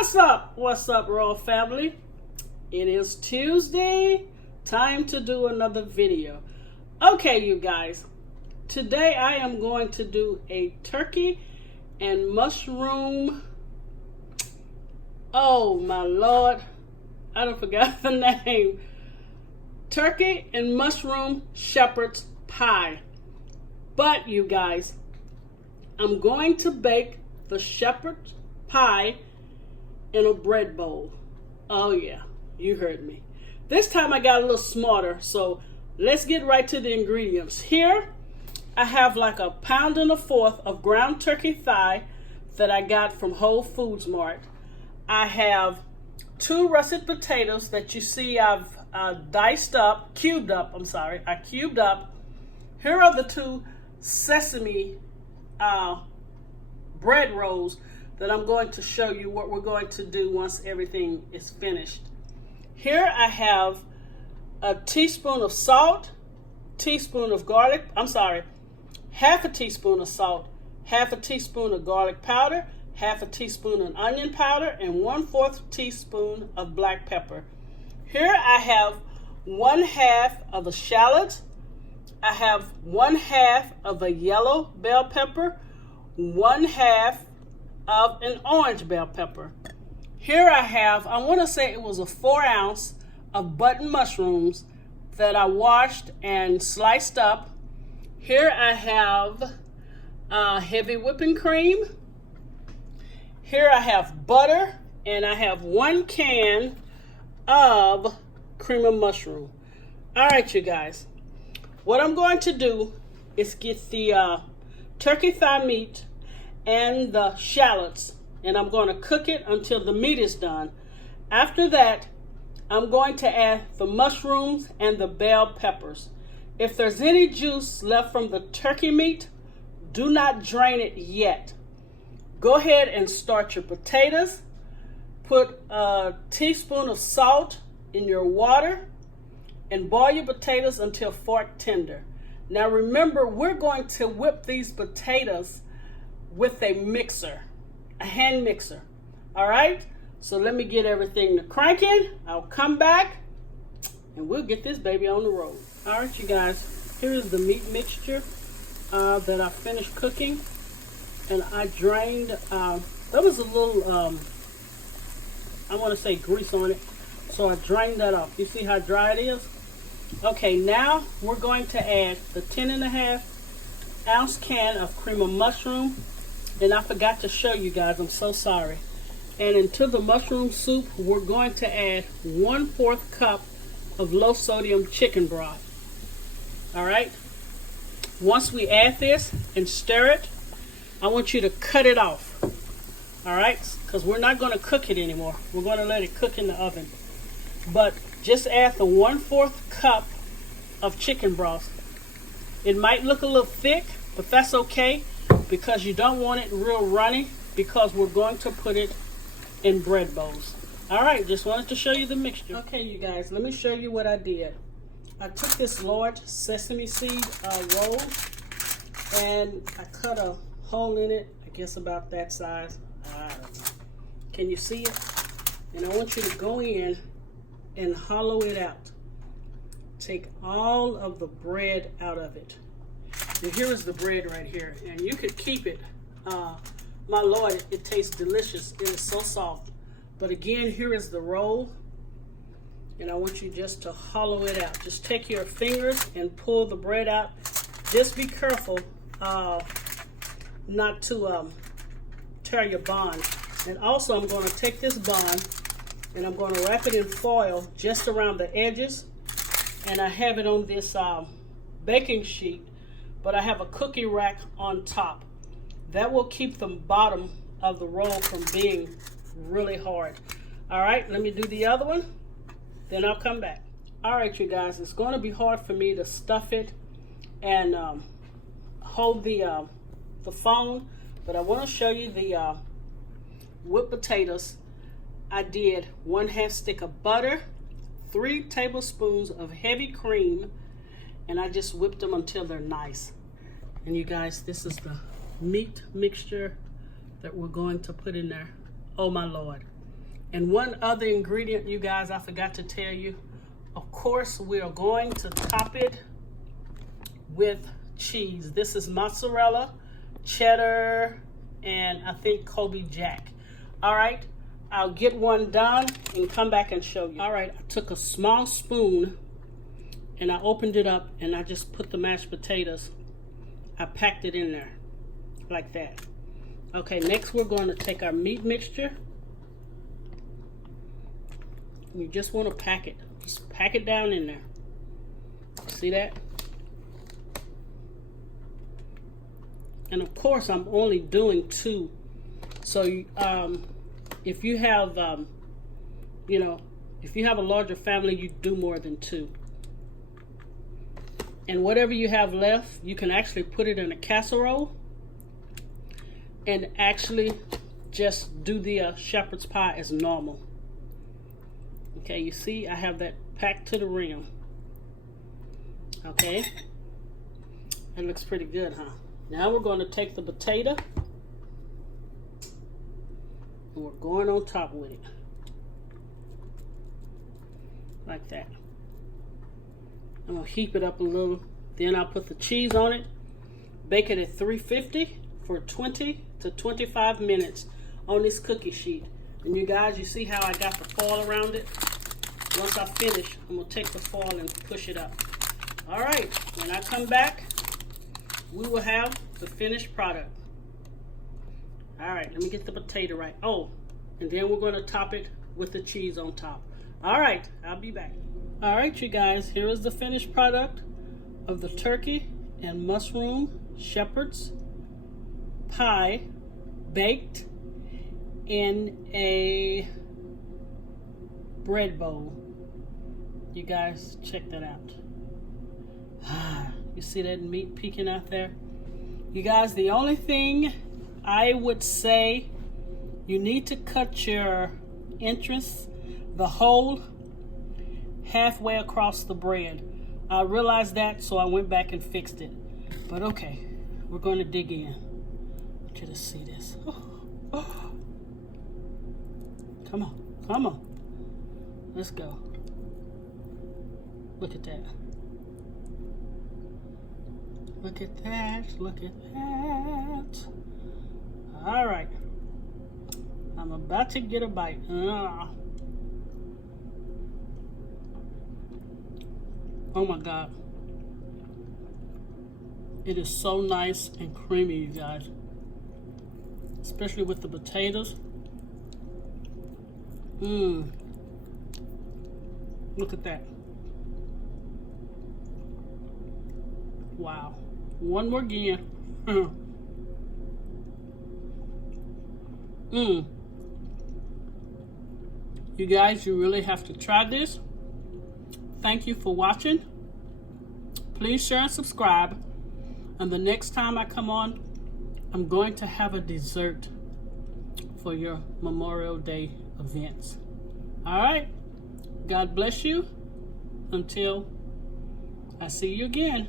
What's up, Royal Family? It is Tuesday, time to do another video. Okay, you guys, today I am going to do a turkey and mushroom, oh my Lord, I don't forgot the name, turkey and mushroom shepherd's pie. But you guys, I'm going to bake the shepherd's pie in a bread bowl. Oh yeah, you heard me. This time I got a little smarter, so let's get right to the ingredients. Here I have like 1.25 pounds of ground turkey thigh that I got from Whole Foods Mart. I have 2 russet potatoes that you see I've cubed up. I cubed up. Here are the 2 sesame bread rolls that I'm going to show you what we're going to do once everything is finished. Here I have a teaspoon of salt, teaspoon of garlic, half a teaspoon of salt, half a teaspoon of garlic powder, half a teaspoon of onion powder, and 1/4 teaspoon of black pepper. Here I have 1/2 of a shallot. I have 1/2 of a yellow bell pepper, 1/2 of an orange bell pepper. Here I have, I want to say it was a 4 ounce of button mushrooms that I washed and sliced up. Here I have heavy whipping cream. Here I have butter, and I have 1 can of cream of mushroom. All right, you guys. What I'm going to do is get the turkey thigh meat and the shallots, and I'm going to cook it until the meat is done. After that, I'm going to add the mushrooms and the bell peppers. If there's any juice left from the turkey meat, do not drain it yet. Go ahead and start your potatoes. Put a teaspoon of salt in your water and boil your potatoes until fork tender. Now remember, we're going to whip these potatoes with a mixer, a hand mixer. All right, so let me get everything to cranking. I'll come back and we'll get this baby on the road. All right, you guys, here's the meat mixture that I finished cooking, and I drained, there was a little, I want to say grease on it, so I drained that off. You see how dry it is? Okay, now we're going to add the 10.5 ounce can of cream of mushroom. And I forgot to show you guys, I'm so sorry. And into the mushroom soup, we're going to add 1/4 cup of low sodium chicken broth. All right. Once we add this and stir it, I want you to cut it off. All right, because we're not going to cook it anymore. We're going to let it cook in the oven. But just add the 1/4 cup of chicken broth. It might look a little thick, but that's okay, because you don't want it real runny, because we're going to put it in bread bowls. All right, just wanted to show you the mixture. Okay, you guys, let me show you what I did. I took this large sesame seed roll, and I cut a hole in it, I guess about that size. I don't know. Can you see it? And I want you to go in and hollow it out. Take all of the bread out of it. And here is the bread right here, and you could keep it. My Lord, it tastes delicious. It is so soft. But again, here is the roll, and I want you just to hollow it out. Just take your fingers and pull the bread out. Just be careful not to tear your bun. And also, I'm going to take this bun and I'm going to wrap it in foil just around the edges, and I have it on this baking sheet, but I have a cookie rack on top. That will keep the bottom of the roll from being really hard. All right, let me do the other one, then I'll come back. All right, you guys, it's going to be hard for me to stuff it and hold the phone, but I want to show you the whipped potatoes. I did 1/2 stick of butter, 3 tablespoons of heavy cream, and I just whipped them until they're nice. And you guys, this is the meat mixture that we're going to put in there. Oh my Lord. And one other ingredient, you guys, I forgot to tell you. Of course, we are going to top it with cheese. This is mozzarella, cheddar, and I think Colby Jack. All right, I'll get one done and come back and show you. All right, I took a small spoon and I opened it up and I just put the mashed potatoes. I packed it in there like that. Okay, next we're going to take our meat mixture. You just want to pack it. Just pack it down in there. See that? And of course, I'm only doing 2. So, if you have, if you have a larger family, you do more than 2. And whatever you have left, you can actually put it in a casserole and actually just do the shepherd's pie as normal. Okay, you see, I have that packed to the rim. Okay, that looks pretty good, huh? Now we're going to take the potato and we're going on top with it. Like that. I'm going to heap it up a little. Then I'll put the cheese on it. Bake it at 350 for 20 to 25 minutes on this cookie sheet. And you guys, you see how I got the foil around it? Once I finish, I'm going to take the foil and push it up. All right, when I come back, we will have the finished product. All right, let me get the potato right. Oh, and then we're going to top it with the cheese on top. All right, I'll be back. All right, you guys, here is the finished product of the turkey and mushroom shepherd's pie baked in a bread bowl. You guys, check that out. You see that meat peeking out there? You guys, the only thing I would say, you need to cut your entrance, the hole, halfway across the bread. I realized that, so I went back and fixed it. But okay, we're going to dig in. I want you to see this. Come on, come on. Let's go. Look at that. Look at that, look at that. All right. I'm about to get a bite. Oh my God. It is so nice and creamy, you guys. Especially with the potatoes. Look at that. Wow. One more again. You guys, you really have to try this. Thank you for watching. Please share and subscribe. And the next time I come on, I'm going to have a dessert for your Memorial Day events. All right. God bless you. Until I see you again.